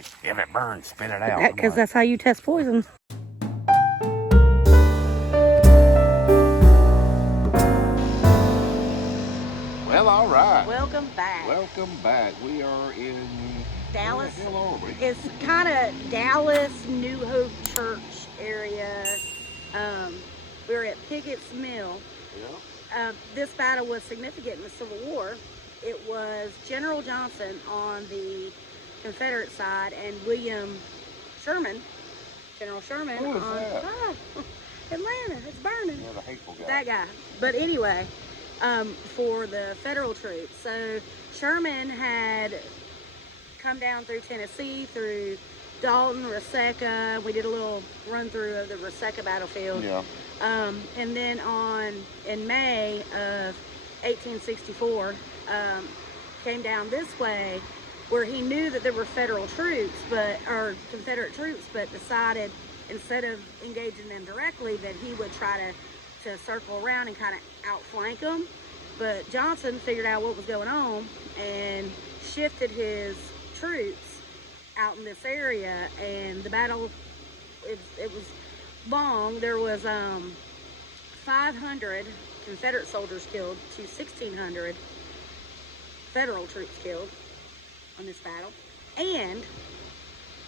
like, if it burns, spit it out. Because that's how you test poison. Well, all right. Welcome back. Welcome back. We are in Dallas. Where the hell are we? It's kind of Dallas, New Hope Church area. We're at Pickett's Mill. Yeah. This battle was significant in the Civil War. It was General Johnston on the Confederate side and William Sherman, General Sherman Who was on that? Atlanta. It's burning. Yeah, the hateful guy. That guy. But anyway, for the Federal troops. So Sherman had come down through Tennessee, through Dalton, Reseca. We did a little run through of the Reseca battlefield. Yeah. And then in May of 1864, came down this way, where he knew that there were Federal troops, or Confederate troops, but decided instead of engaging them directly, that he would try to circle around and kind of outflank them. But Johnston figured out what was going on and shifted his troops out in this area, and the battle, it was long. There was 500 Confederate soldiers killed to 1,600 Federal troops killed on this battle, and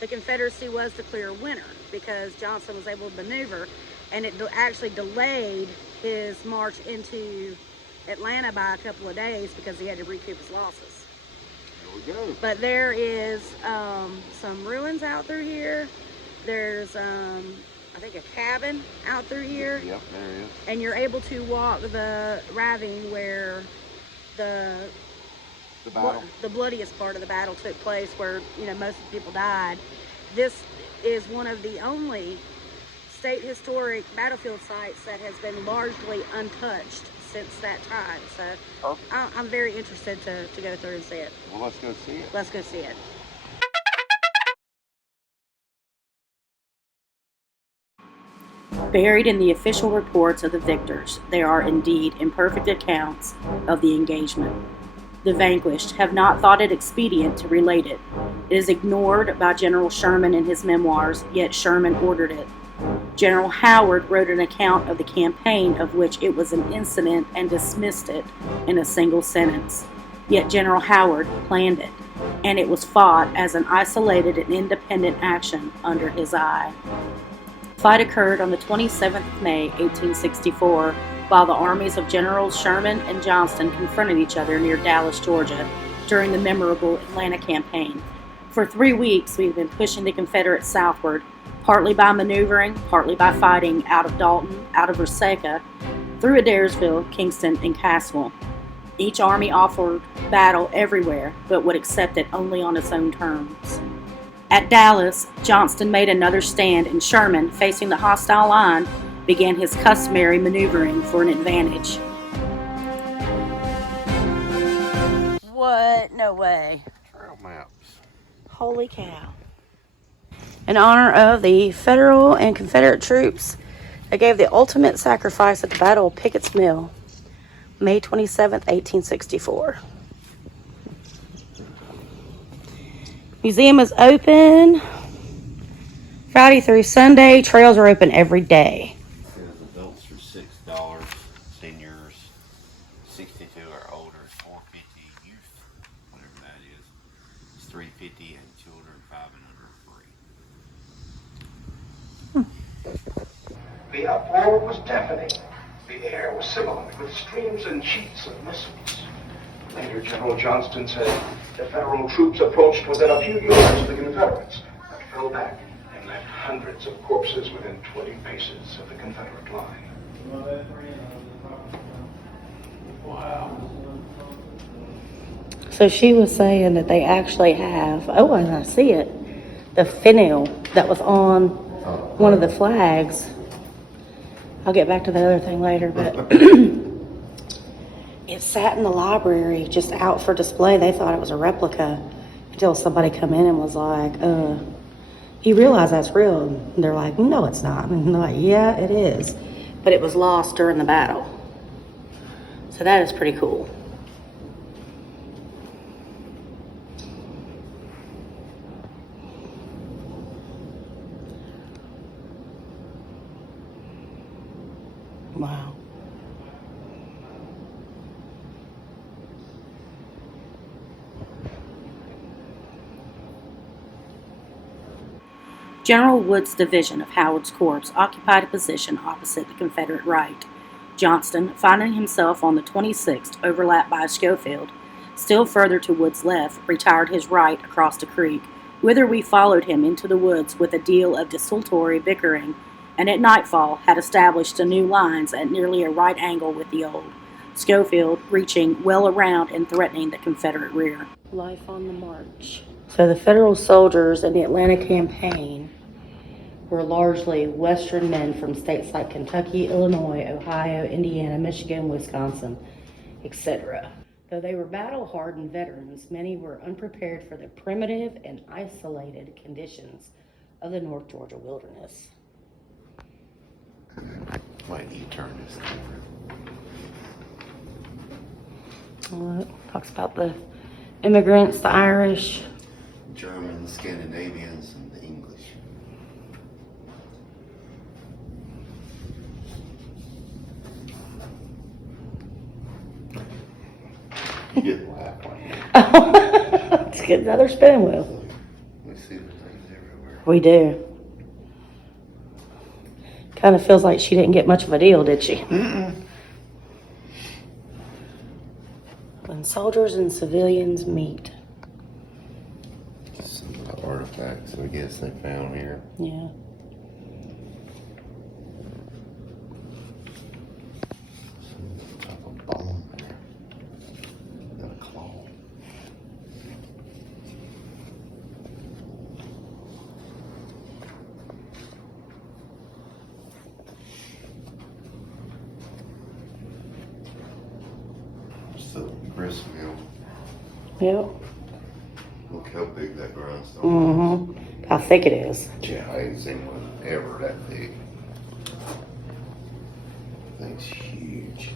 the Confederacy was the clear winner because Johnston was able to maneuver, and it actually delayed his march into Atlanta by a couple of days because he had to recoup his losses. Here we go. But there is some ruins out through here. There's I think a cabin out through here. Yep, there it is. And you're able to walk the ravine where the battle. the bloodiest part of the battle took place, where most of the people died. This is one of the only state historic battlefield sites that has been largely untouched since that time. So I'm very interested to go through and see it. Well, let's go see it. Let's go see it. Buried in the official reports of the victors, there are indeed imperfect accounts of the engagement. The vanquished have not thought it expedient to relate it. It is ignored by General Sherman in his memoirs, yet Sherman ordered it. General Howard wrote an account of the campaign of which it was an incident and dismissed it in a single sentence. Yet General Howard planned it, and it was fought as an isolated and independent action under his eye. The fight occurred on the 27th of May, 1864, while the armies of Generals Sherman and Johnston confronted each other near Dallas, Georgia, during the memorable Atlanta campaign. For 3 weeks, we had been pushing the Confederates southward, partly by maneuvering, partly by fighting out of Dalton, out of Reseca, through Adairsville, Kingston, and Cassville. Each army offered battle everywhere, but would accept it only on its own terms. At Dallas, Johnston made another stand, and Sherman, facing the hostile line, began his customary maneuvering for an advantage. What? No way. Trail maps. Holy cow. In honor of the Federal and Confederate troops that gave the ultimate sacrifice at the Battle of Pickett's Mill, May 27th, 1864. Museum is open Friday through Sunday. Trails are open every day. Adults are $6, seniors 62 or older is $4.50, youth, whatever that is, it's $3.50, and children 5 and under free. The uproar was deafening. The air was sibilant with streams and sheets of missiles. Later, General Johnston said the Federal troops approached within a few yards of the Confederates, but fell back and left hundreds of corpses within 20 paces of the Confederate line. Wow. So she was saying that they actually have, oh, and I see it, the fennel that was on one of the flags. I'll get back to the other thing later, but it sat in the library just out for display. They thought it was a replica until somebody come in and was like, you realize that's real? And they're like, no, it's not. And they're like, yeah, it is. But it was lost during the battle. So that is pretty cool. Wow. General Wood's division of Howard's Corps occupied a position opposite the Confederate right. Johnston, finding himself on the 26th overlapped by Schofield, still further to Wood's left, retired his right across the creek, whither we followed him into the woods with a deal of desultory bickering, and at nightfall had established the new lines at nearly a right angle with the old, Schofield reaching well around and threatening the Confederate rear. Life on the march. So the Federal soldiers in the Atlanta campaign were largely Western men from states like Kentucky, Illinois, Ohio, Indiana, Michigan, Wisconsin, etc. Though they were battle-hardened veterans, many were unprepared for the primitive and isolated conditions of the North Georgia wilderness. Why do you turn this over? Well, it talks about the immigrants, the Irish, Germans, Scandinavians, and the English. You get the laugh on you. Let's get another spinning wheel. We see the things everywhere. We do. Kind of feels like she didn't get much of a deal, did she? When soldiers and civilians meet. Some of the artifacts I guess they found here. Yeah. Some type of bone there. Got a claw. Still grist mill. Yep. Look how big that grindstone Mm-hmm. How thick it is. is. Yeah, I ain't seen one ever that big. Thing's huge.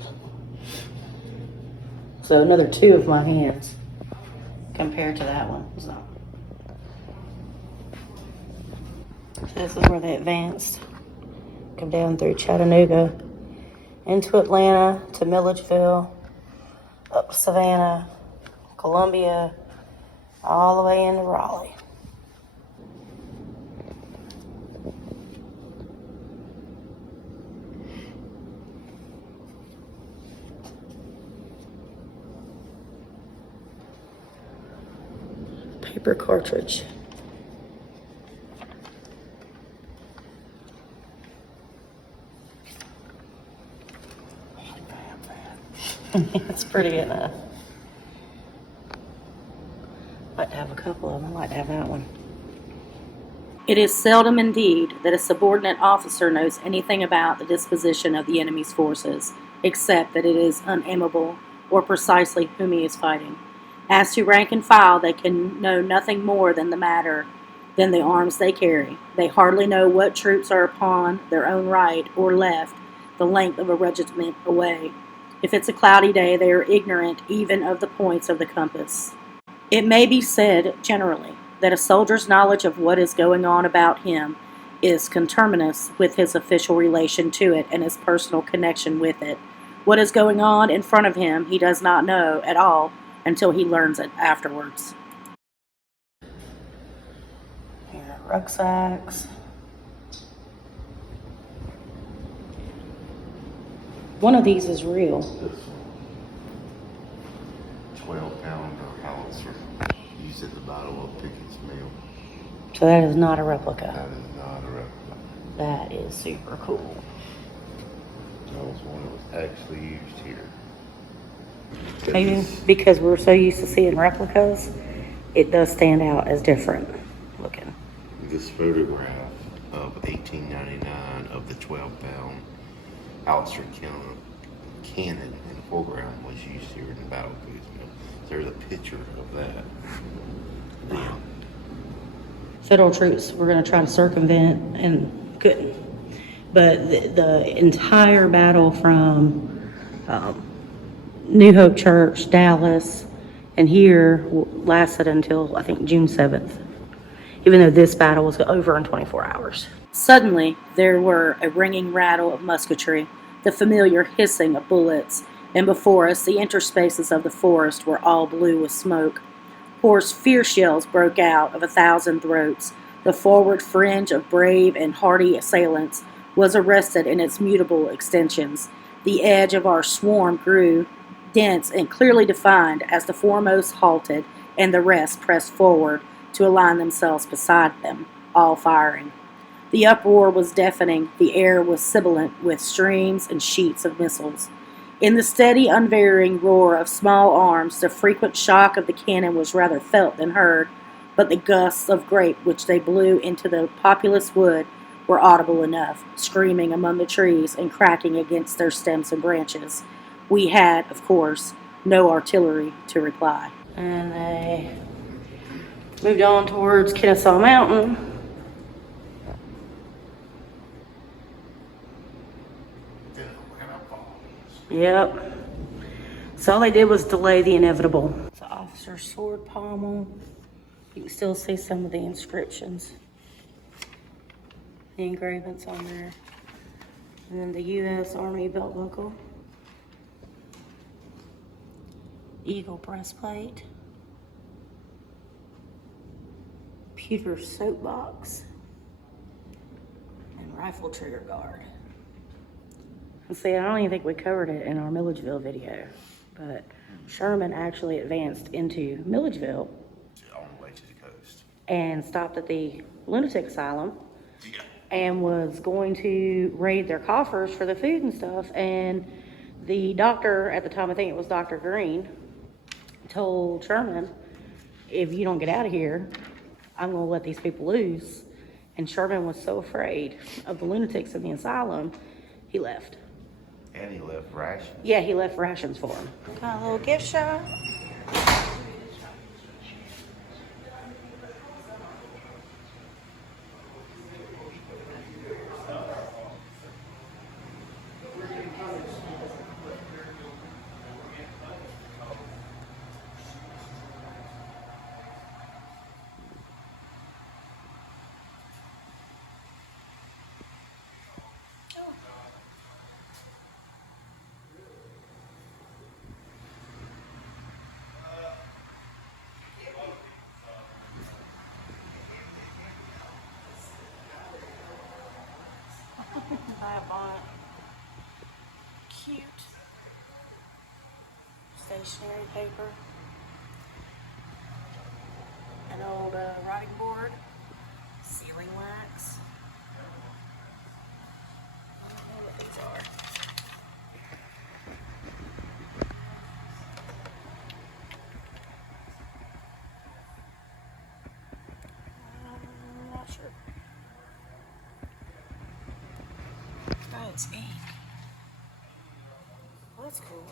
So another 2 of my hands compared to that one. So this is where they advanced. Come down through Chattanooga, into Atlanta, to Milledgeville, up to Savannah, Columbia, all the way into Raleigh. Paper cartridge. It's pretty enough. Like to have a couple of them. I like to have that one. It is seldom indeed that a subordinate officer knows anything about the disposition of the enemy's forces, except that it is unamiable or precisely whom he is fighting. As to rank and file, they can know nothing more than the arms they carry. They hardly know what troops are upon their own right or left, the length of a regiment away. If it's a cloudy day, they are ignorant even of the points of the compass. It may be said generally that a soldier's knowledge of what is going on about him is conterminous with his official relation to it and his personal connection with it. What is going on in front of him he does not know at all until he learns it afterwards. Here are rucksacks. One of these is real. This one. 12-pounder howitzer used at the Battle of Pickett's Mill. So that is not a replica. That is not a replica. That is super cool. That was one that was actually used here. Maybe because we're so used to seeing replicas, it does stand out as different looking. This photograph of 1899 of the 12-pound howitzer cannon in the foreground was used here in the Battle of Pickett's Mill. There's a picture of that. Wow. Federal troops were going to try to circumvent and couldn't. But the entire battle from New Hope Church, Dallas, and here lasted until, I think, June 7th, even though this battle was over in 24 hours. Suddenly, there were a ringing rattle of musketry, the familiar hissing of bullets, and before us the interspaces of the forest were all blue with smoke. Hoarse fierce yells broke out of 1,000 throats. The forward fringe of brave and hardy assailants was arrested in its mutable extensions. The edge of our swarm grew dense and clearly defined as the foremost halted and the rest pressed forward to align themselves beside them, all firing. The uproar was deafening. The air was sibilant with streams and sheets of missiles. In the steady, unvarying roar of small arms, the frequent shock of the cannon was rather felt than heard, but the gusts of grape which they blew into the populous wood were audible enough, screaming among the trees and cracking against their stems and branches. We had, of course, no artillery to reply. And they moved on towards Kennesaw Mountain. Yep. So all they did was delay the inevitable. It's an officer's sword pommel. You can still see some of the inscriptions, the engravings on there. And then the U.S. Army belt buckle. Eagle breastplate. Pewter soapbox. And rifle trigger guard. See, I don't even think we covered it in our Milledgeville video, but Sherman actually advanced into Milledgeville All the way to the coast. and stopped at the lunatic asylum Yeah. and was going to raid their coffers for the food and stuff. And the doctor at the time, I think it was Dr. Green, told Sherman, if you don't get out of here, I'm going to let these people loose. And Sherman was so afraid of the lunatics in the asylum, he left. And he left rations. Yeah, he left rations for him. Got a little gift shop. Buy a bonnet. Cute. Stationery paper. An old writing board. Sealing wax. I don't know what these are. I'm not sure. Oh, it's ink. Well, that's cool.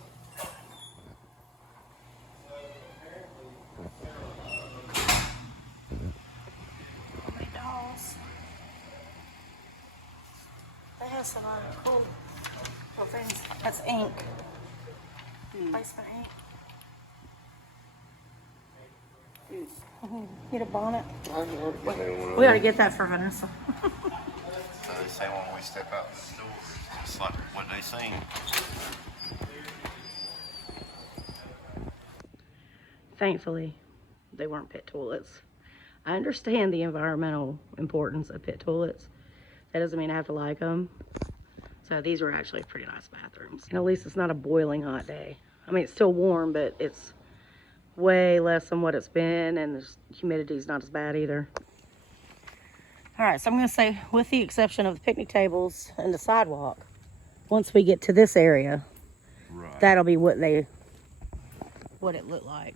Homemade dolls. They have some cool little things. That's ink. Placement ink. Get a bonnet. We ought to get that for Vanessa. So they say when we step out the door, it's like what they sing. Thankfully, they weren't pit toilets. I understand the environmental importance of pit toilets. That doesn't mean I have to like them. So these were actually pretty nice bathrooms. And at least it's not a boiling hot day. I mean, it's still warm, but it's way less than what it's been, and the humidity's not as bad either. All right, so I'm gonna say, with the exception of the picnic tables and the sidewalk, once we get to this area, Right. that'll be what it looked like.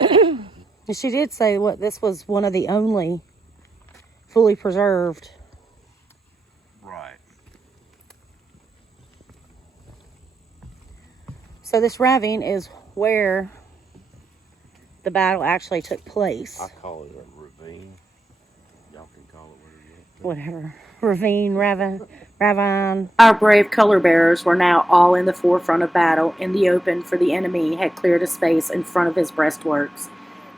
And she did say this was one of the only fully preserved. Right. So this ravine is where the battle actually took place. I call it a ravine. Y'all can call it whatever you want. Whatever. Ravine, ravine. Our brave color bearers were now all in the forefront of battle in the open, for the enemy had cleared a space in front of his breastworks.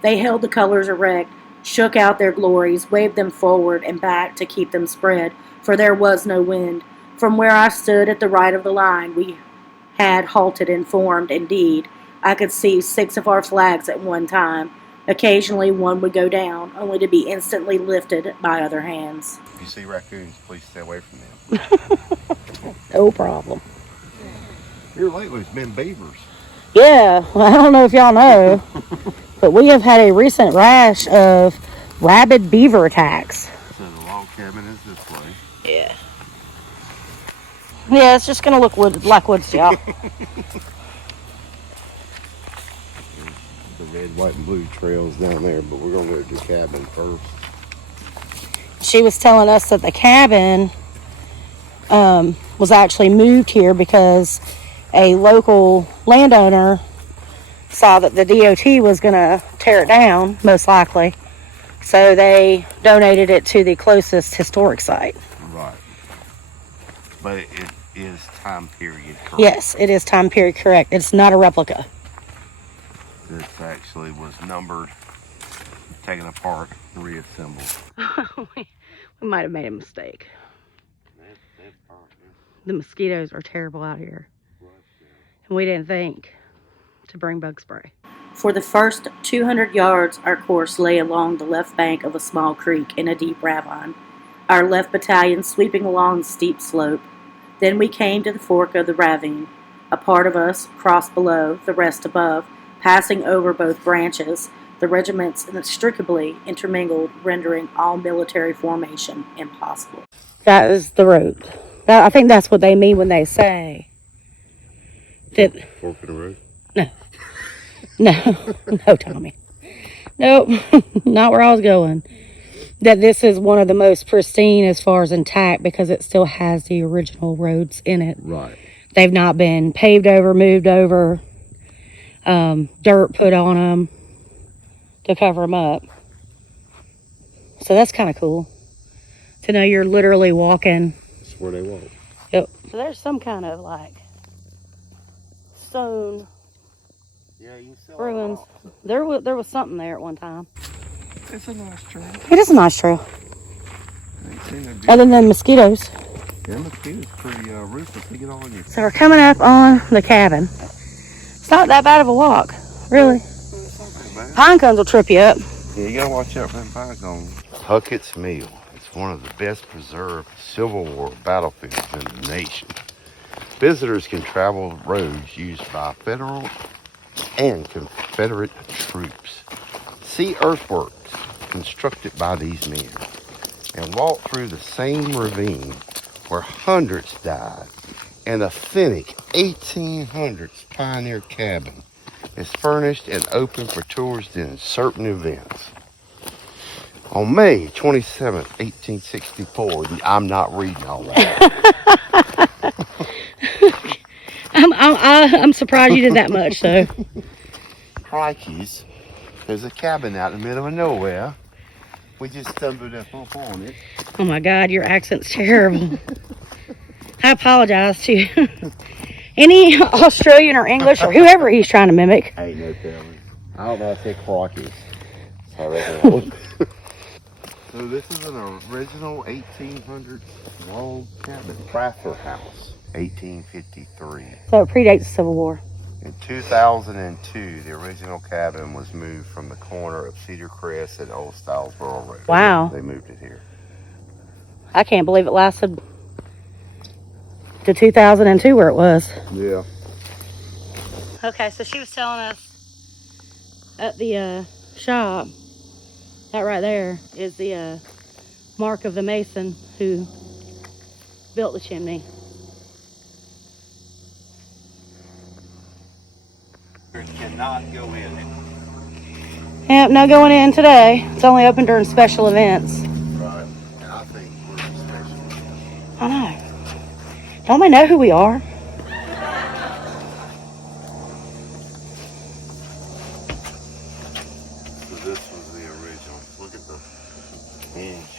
They held the colors erect, shook out their glories, waved them forward and back to keep them spread, for there was no wind. From where I stood at the right of the line, we had halted and formed. Indeed, I could see 6 of our flags at one time. Occasionally one would go down, only to be instantly lifted by other hands. If you see raccoons, please stay away from them. No problem. Here lately, it's been beavers. Yeah, well, I don't know if y'all know, but we have had a recent rash of rabid beaver attacks. So the log cabin is this way. Yeah. Yeah, it's just going to look like woods to y'all. The red, white, and blue trails down there, but we're going to go to the cabin first. She was telling us that the cabin was actually moved here because a local landowner saw that the DOT was going to tear it down, most likely. So they donated it to the closest historic site. Right. But it is time period correct. Yes, it is time period correct. It's not a replica. This actually was numbered, taken apart, and reassembled. We might have made a mistake. The mosquitoes are terrible out here. And we didn't think to bring bug spray. For the first 200 yards, our course lay along the left bank of a small creek in a deep ravine, our left battalion sweeping along the steep slope. Then we came to the fork of the ravine. A part of us crossed below, the rest above, passing over both branches, the regiments inextricably intermingled, rendering all military formation impossible. That is the road. I think that's what they mean when they say that. Fork in the road? No. No, Tommy. Nope, not where I was going. That this is one of the most pristine as far as intact because it still has the original roads in it. Right. They've not been paved over, moved over, dirt put on them to cover them up. So that's kind of cool to know you're literally walking. That's where they walk. Yep. So there's some kind of like stone ruins. There was something there at one time. It's a nice trail. It is a nice trail. I ain't seen no Other than mosquitoes. Yeah, mosquitoes pretty ruthless. They get all in you. So we're coming up on the cabin. It's not that bad of a walk, really. Pine cones will trip you up. Yeah, you gotta watch out for them pine cones. Huckett's Mill. It's one of the best preserved Civil War battlefields in the nation. Visitors can travel roads used by Federal and Confederate troops, see earthworks constructed by these men, and walk through the same ravine where hundreds died. An authentic 1800s pioneer cabin is furnished and open for tours during certain events. On May 27, 1864, I'm not reading all that. I'm surprised you did that much, though. Crikeys, there's a cabin out in the middle of nowhere. We just stumbled up on it. Oh my God, your accent's terrible. I apologize to any Australian or English or whoever he's trying to mimic. Ain't no telling. I don't know if they're crikeys. So this is an original 1800s log cabin. Prather House, 1853. So it predates the Civil War. In 2002, the original cabin was moved from the corner of Cedar Crest and Old Stylesboro Road. Wow. They moved it here. I can't believe it lasted to 2002 where it was. Yeah. Okay, so she was telling us at the shop, that right there is the mark of the mason who built the chimney. Cannot go in. Yep, no going in today. It's only open during special events. Right. And I think we're special. I know. Don't they know who we are? So this was the original. Look at the hinge.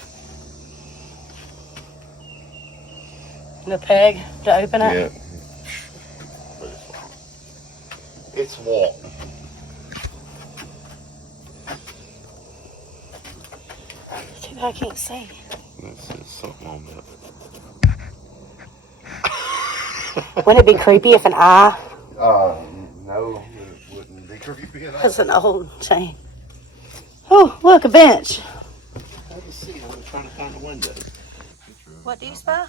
The peg to open it? Yeah. It's walk. Too bad I can't see. This is something on that. Wouldn't it be creepy if an eye No, it wouldn't be creepy at all. was an old chain? Oh, look, a bench. I just see it. I'm trying to find a window. What do you spy?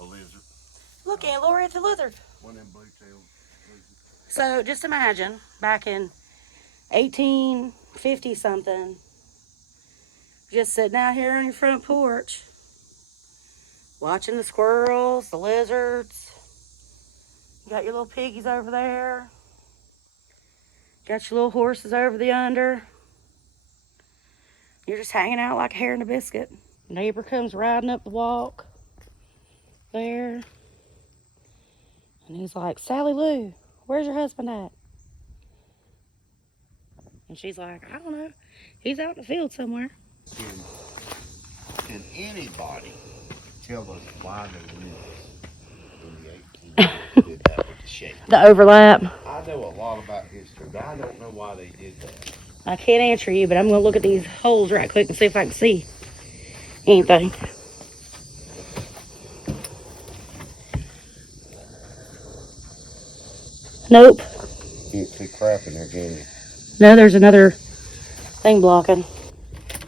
A lizard. Look, Aunt Lori, it's a lizard. One of them blue-tailed lizards. So just imagine back in 1850 something, just sitting out here on your front porch, watching the squirrels, the lizards. You got your little piggies over there. Got your little horses over the under. You're just hanging out like a hare and a biscuit. Neighbor comes riding up the walk there. And he's like, Sally Lou, where's your husband at? And she's like, I don't know. He's out in the field somewhere. Can anybody tell us why the Whigs in the 1800s did that with the shape? The overlap. I know a lot about history, but I don't know why they did that. I can't answer you, but I'm going to look at these holes right quick and see if I can see anything. Nope. Can't see crap in there, can you? No, there's another thing blocking.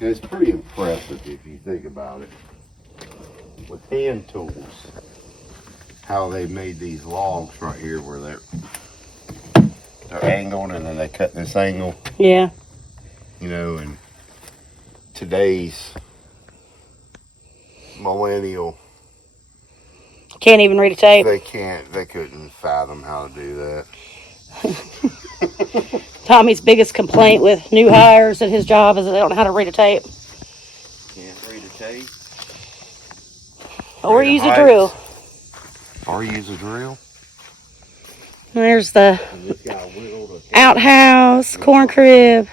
It's pretty impressive if you think about it. With hand tools, how they made these logs right here where they're angled and then they cut this angle. Yeah. You know, and today's millennial, Can't even read a tape. they couldn't fathom how to do that. Tommy's biggest complaint with new hires at his job is that they don't know how to read a tape. Can't read a tape. Or use a drill. Or use a drill. There's the And this guy whittled a outhouse, corn crib.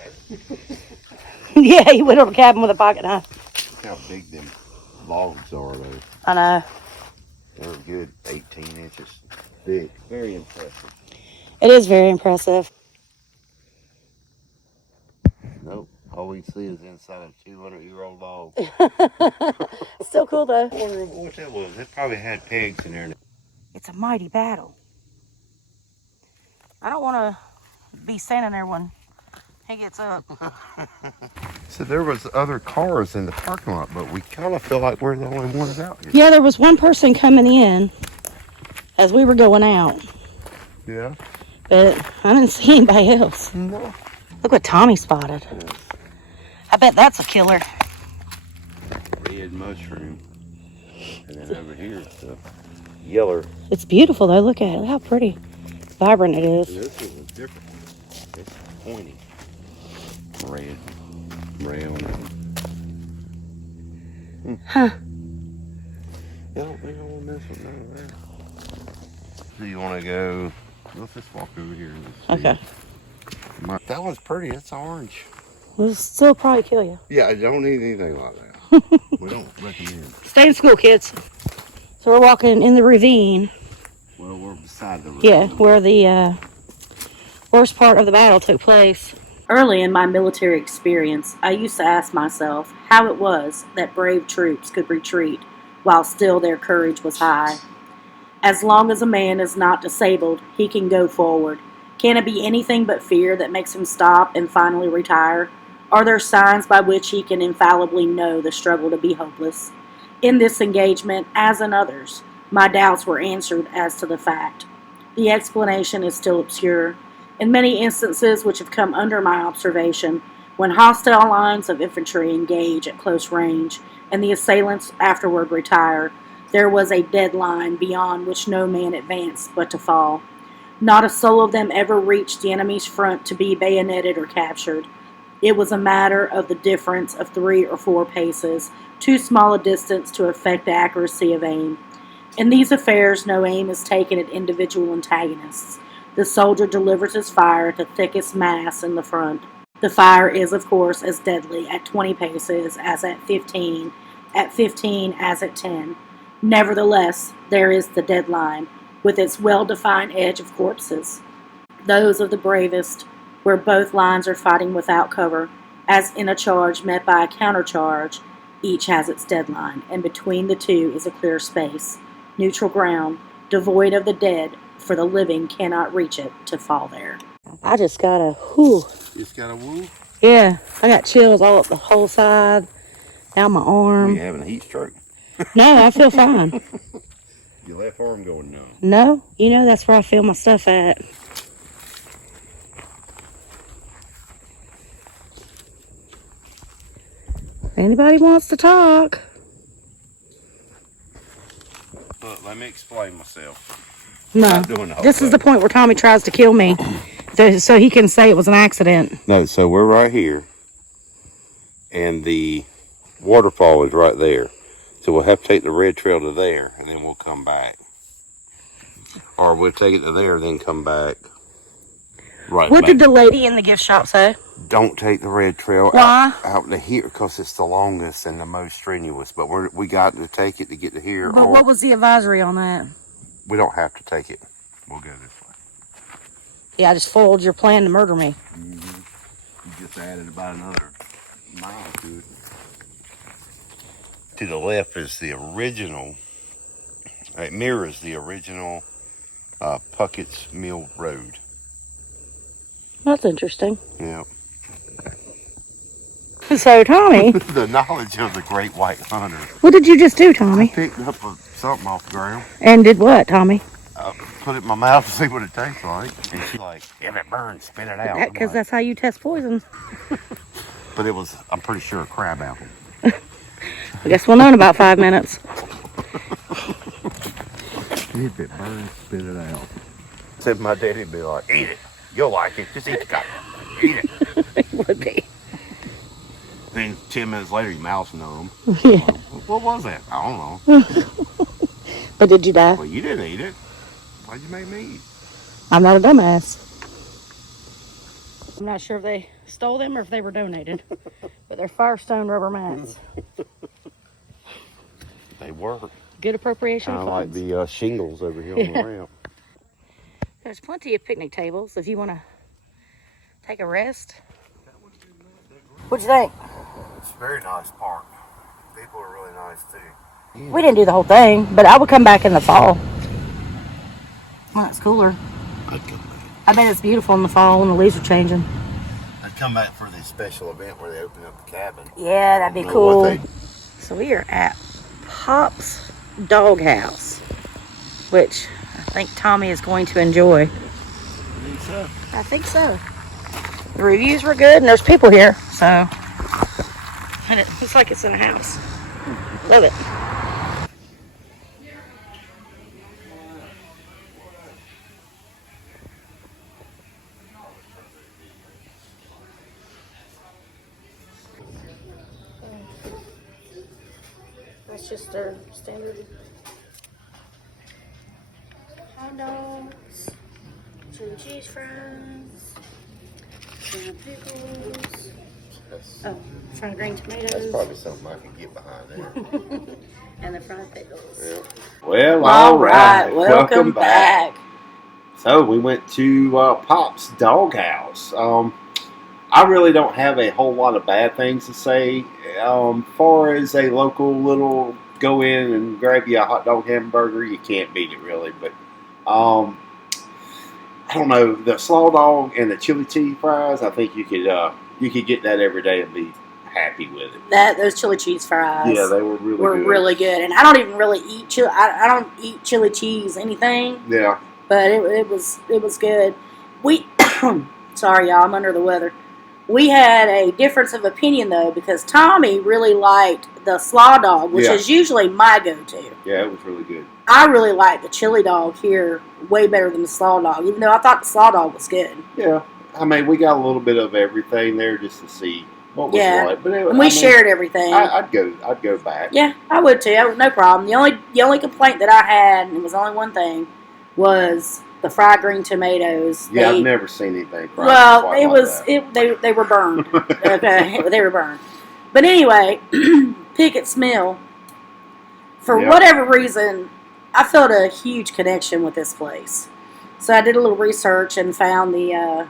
Yeah, he whittled a cabin with a pocket knife. Look how big them logs are, though. I know. They're good 18 inches thick. Very impressive. It is very impressive. Nope. All we see is inside a 200-year-old log. Still cool, though. I wonder what that was. It probably had pegs in there. It's a mighty battle. I don't want to be standing there when he gets up. So there was other cars in the parking lot, but we kind of feel like we're the only ones out here. Yeah, there was one person coming in as we were going out, Yeah? but I didn't see anybody else. No. Look what Tommy spotted. I bet that's a killer. Red mushroom. And then over here it's a yeller. It's beautiful, though. Look at it. Look how pretty, vibrant it is. This is a different one. It's pointy. Red. Round. Huh. I don't think I want to mess with none of that. So you want to go, let's just walk over here. And see. Okay. That one's pretty, it's orange. It'll still probably kill you. Yeah, I don't need anything like that. We don't recommend. Stay in school, kids. So we're walking in the ravine. Well, we're beside the road. Yeah, where the worst part of the battle took place. Early in my military experience, I used to ask myself how it was that brave troops could retreat while still their courage was high. As long as a man is not disabled, he can go forward. Can it be anything but fear that makes him stop and finally retire? Are there signs by which he can infallibly know the struggle to be hopeless? In this engagement, as in others, my doubts were answered as to the fact. The explanation is still obscure. In many instances which have come under my observation, when hostile lines of infantry engage at close range and the assailants afterward retire, there was a dead line beyond which no man advanced but to fall. Not a soul of them ever reached the enemy's front to be bayoneted or captured. It was a matter of the difference of 3 or 4 paces, too small a distance to affect the accuracy of aim. In these affairs, no aim is taken at individual antagonists. The soldier delivers his fire at the thickest mass in the front. The fire is, of course, as deadly at 20 paces as at 15 as at 10. Nevertheless, there is the dead line, with its well-defined edge of corpses. Those of the bravest, where both lines are fighting without cover, as in a charge met by a countercharge, each has its deadline, and between the two is a clear space, neutral ground, devoid of the dead, for the living cannot reach it to fall there. I just got a whew. You just got a woo? Yeah, I got chills all up the whole side, down my arm. You having a heat stroke? No, I feel fine. Your left arm going numb. No, you know that's where I feel my stuff at. If anybody wants to talk. Look, let me explain myself. No, not doing the whole this is thing. the point where Tommy tries to kill me, so he can say it was an accident. No, so we're right here, and the waterfall is right there. So we'll have to take the red trail to there, and then we'll come back. Or we'll take it to there, then come back. Right What back. did the lady in the gift shop say? Don't take the red trail Why? out to here because it's the longest and the most strenuous. But we got to take it to get to here. But or what was the advisory on that? we don't have to take it. We'll go this way. Yeah, I just foiled your plan to murder me. You just added about another mile to it. To the left is the original. It mirrors the original Puckett's Mill Road. That's interesting. Yeah. So, Tommy, The knowledge of the great white hunter. what did you just do, I Tommy? picked up something off the ground. And did what, Tommy? Put it in my mouth to see what it tastes like. And she's like, if it burns, spit it out. I'm Because like, that's how you test poison. but it was, I'm pretty sure, a crab apple. I guess we'll know in about 5 minutes. If it burns, spit it out. Said my daddy'd be like, eat it. You'll like it. Just eat the cup. Eat it. It would be. Then 10 minutes later, your mouth's numb. Yeah. Like, what was that? I don't know. But did you die? Well, you didn't eat it. Why'd you make me eat? I'm not a dumbass. I'm not sure if they stole them or if they were donated. But they're Firestone rubber mats. They work. Good appropriation Kind of of like funds. the shingles over here on the ramp. There's plenty of picnic tables if you want to take a rest. What'd you think? It's a very nice park. People are really nice too. We didn't do the whole thing, but I would come back in the fall. Well, it's cooler. I'd come back. I bet it's beautiful in the fall when the leaves are changing. I'd come back for this special event where they open up the cabin. Yeah, that'd be I don't know cool. what So we are at Pop's Dog House, which I think Tommy is going to enjoy. I think so. The reviews were good, and there's people here, so. And it looks like it's in a house. Love it. That's just their standard hot dogs, chili cheese fries, some pickles. Oh, fried green tomatoes. That's probably something I can get behind there. And the fried pickles. Yeah. Well, All right, welcome back. So we went to Pop's Dog House. I really don't have a whole lot of bad things to say. Far as a local little go in and grab you a hot dog hamburger, you can't beat it really. But I don't know, the slaw dog and the chili cheese fries, I think you could get that every day and be happy with it. Those chili cheese fries. Yeah, they were really good. And I don't even really eat chili. I don't eat chili cheese anything. Yeah. But it was good. We sorry y'all, I'm under the weather. We had a difference of opinion though because Tommy really liked the slaw dog, which is usually my go-to. Yeah, it was really good. I really like the chili dog here way better than the slaw dog, even though I thought the slaw dog was good. Yeah, I mean we got a little bit of everything there just to see what was what. But and we shared everything. I'd go back. Yeah, I would too. No problem. The only complaint that I had, and it was only one thing, was the fried green tomatoes. Yeah, I've never seen anything fried. Well, they were burned. Okay, they were burned. But anyway, Pickett's Mill. For whatever reason, I felt a huge connection with this place. So I did a little research and found the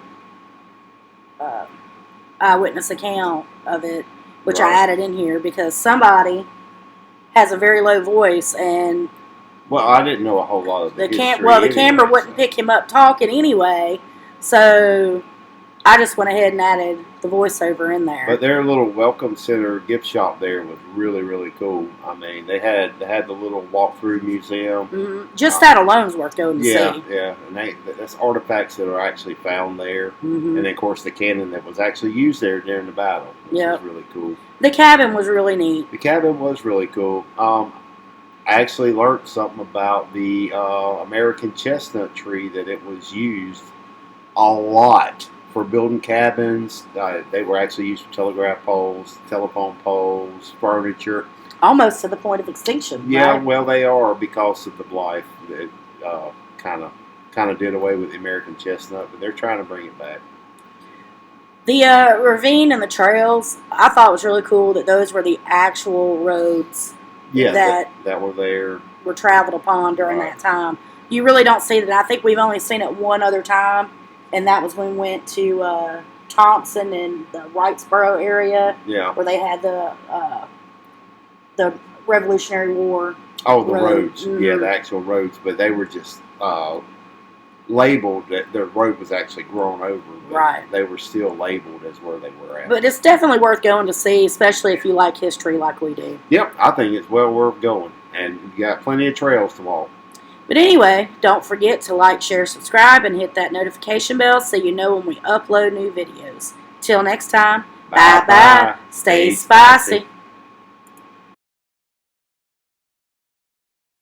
eyewitness account of it, which I added in here because somebody has a very low voice and Well, I didn't know a whole lot of the history. The camera wouldn't pick him up talking anyway, so I just went ahead and added the voiceover in there. But their little welcome center gift shop there was really, really cool. I mean, they had the little walkthrough museum. Mm-hmm. Just that alone is worth going to see. Yeah, and that's artifacts that are actually found there. Mm-hmm. And then, of course, the cannon that was actually used there during the battle, which was really cool. The cabin was really neat. The cabin was really cool. I actually learned something about the American chestnut tree, that it was used a lot for building cabins. They were actually used for telegraph poles, telephone poles, furniture. Almost to the point of extinction. Yeah, right? well, they are, because of the blight. It kind of did away with the American chestnut, but they're trying to bring it back. The ravine and the trails, I thought was really cool that those were the actual roads that were there. Were traveled upon during that time. You really don't see that. I think we've only seen it one other time, and that was when we went to Thompson and the Wrightsboro area, where they had the Revolutionary War. Oh, the roads. Mm-hmm. Yeah, the actual roads, but they were just labeled that the road was actually grown over. Right. They were still labeled as where they were at. But it's definitely worth going to see, especially if you like history like we do. Yep, I think it's well worth going. And you got plenty of trails to walk. But anyway, don't forget to like, share, subscribe, and hit that notification bell so you know when we upload new videos. Till next time, bye-bye. Stay spicy.